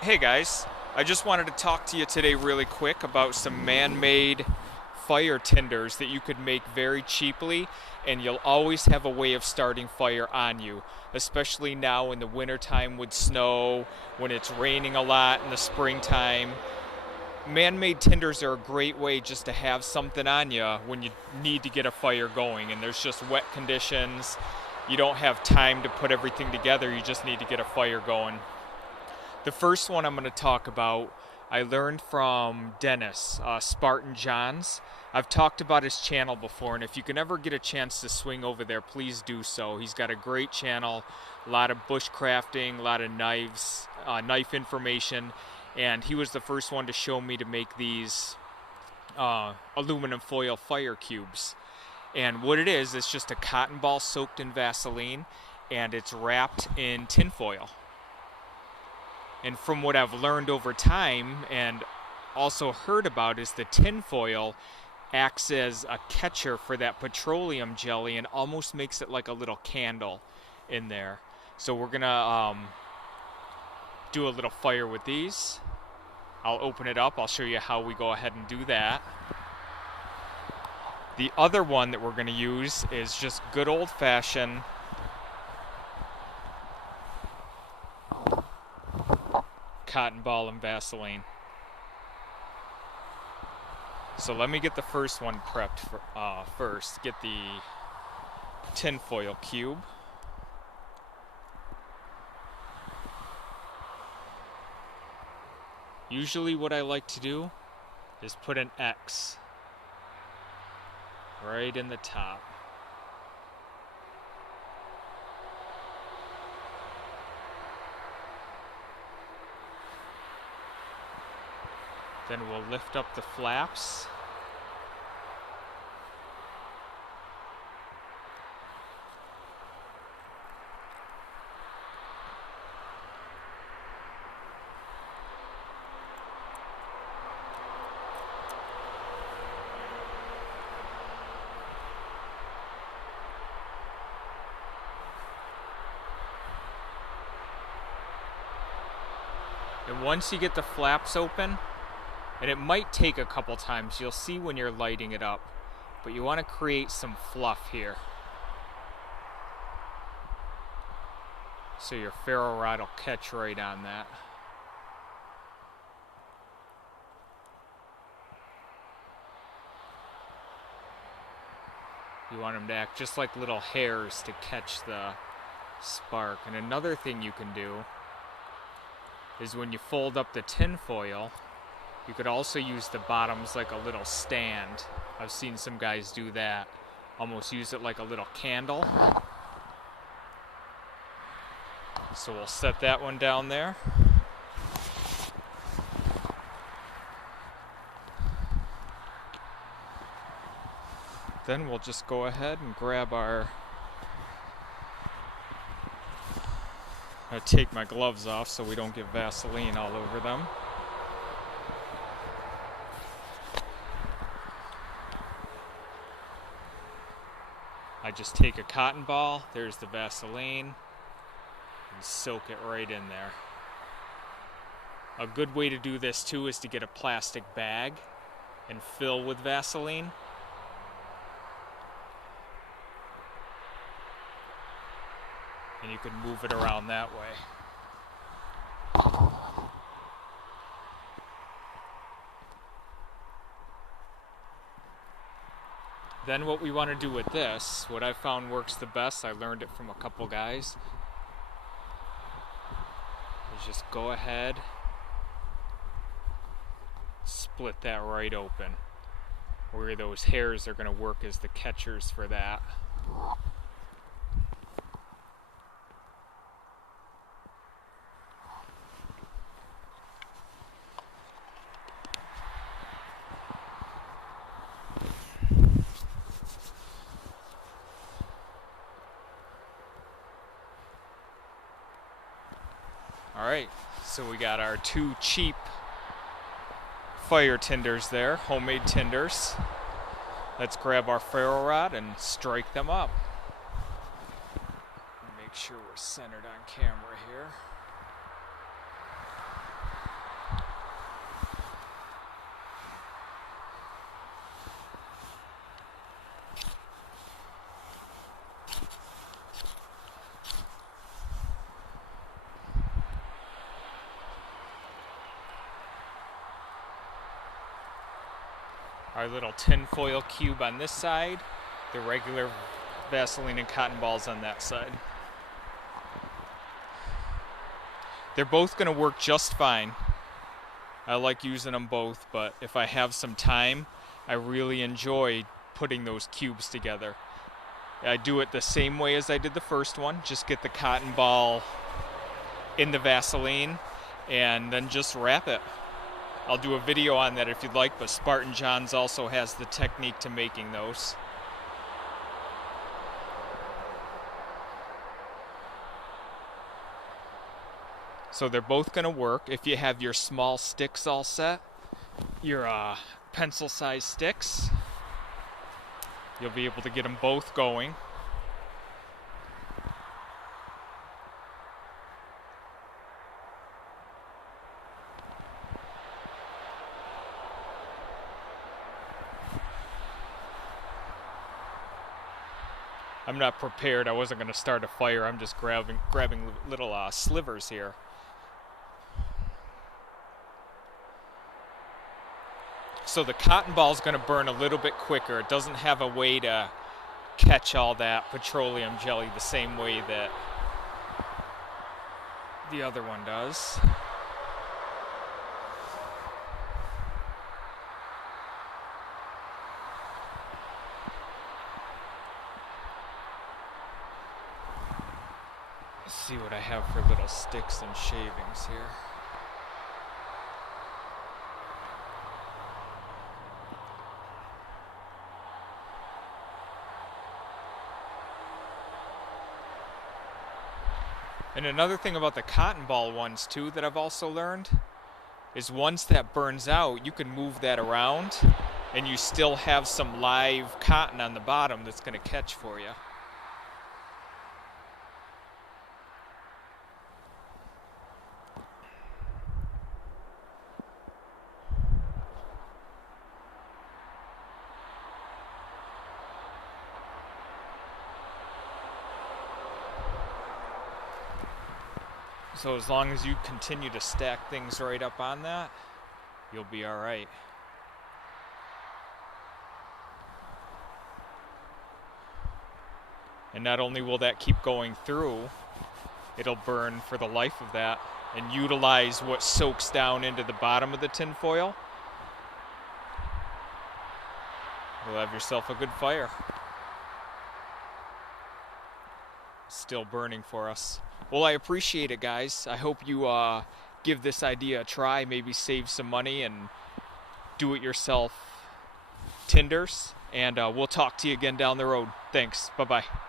Hey guys, I just wanted to talk to you today really quick about some man-made fire tinders that you could make very cheaply, and you'll always have a way of starting fire on you, especially now in the wintertime with snow, when it's raining a lot in the springtime. Man-made tinders are a great way just to have something on you when you need to get a fire going and there's just wet conditions. You don't have time to put everything together, you just need to get a fire going. The first one I'm going to talk about, I learned from Dennis, SpartanJohns. I've talked about his channel before, and if you can ever get a chance to swing over there, please do so. He's got a great channel, a lot of bushcrafting, a lot of knives, knife information, and he was the first one to show me to make these aluminum foil fire cubes. And what it is, it's just a cotton ball soaked in Vaseline, and it's wrapped in tinfoil. And from what I've learned over time and also heard about is the tinfoil acts as a catcher for that petroleum jelly and almost makes it like a little candle in there. So we're gonna do a little fire with these. I'll open it up, I'll show you how we go ahead and do that. The other one that we're gonna use is just good old-fashioned cotton ball and Vaseline. So let me get the first one prepped first. Get the tinfoil cube. Usually what I like to do is put an X right in the top. Then we'll lift up the flaps. And once you get the flaps open, and it might take a couple times, you'll see when you're lighting it up, but you want to create some fluff here. So your ferro rod will catch right on that. You want them to act just like little hairs to catch the spark. And another thing you can do is when you fold up the tinfoil, you could also use the bottoms like a little stand. I've seen some guys do that. Almost use it like a little candle. So we'll set that one down there. Then we'll just go ahead and grab our... I take my gloves off so we don't get Vaseline all over them. I just take a cotton ball, there's the Vaseline, and soak it right in there. A good way to do this too is to get a plastic bag and fill with Vaseline. And you can move it around that way. Then what we want to do with this, what I found works the best, I learned it from a couple guys, is just go ahead, split that right open, where those hairs are going to work as the catchers for that. Alright, so we got our two cheap fire tinders there, homemade tinders. Let's grab our ferro rod and strike them up. Make sure we're centered on camera here. our little tin foil cube on this side, the regular Vaseline and cotton balls on that side. They're both going to work just fine. I like using them both, but if I have some time, I really enjoy putting those cubes together. I do it the same way as I did the first one. Just get the cotton ball in the Vaseline and then just wrap it. I'll do a video on that if you'd like, but SpartanJohns also has the technique to making those. So they're both going to work. If you have your small sticks all set, your pencil-sized sticks, you'll be able to get them both going. I'm not prepared. I wasn't going to start a fire. I'm just grabbing little slivers here. So the cotton ball is going to burn a little bit quicker. It doesn't have a way to catch all that petroleum jelly the same way that the other one does. Let's see what I have for little sticks and shavings here. And another thing about the cotton ball ones too that I've also learned is once that burns out, you can move that around and you still have some live cotton on the bottom that's going to catch for you. So as long as you continue to stack things right up on that, you'll be all right. And not only will that keep going through, it'll burn for the life of that and utilize what soaks down into the bottom of the tin foil. You'll have yourself a good fire. Still burning for us. Well, I appreciate it, guys. I hope you give this idea a try, maybe save some money and do it yourself Tinders. And we'll talk to you again down the road. Thanks. Bye-bye.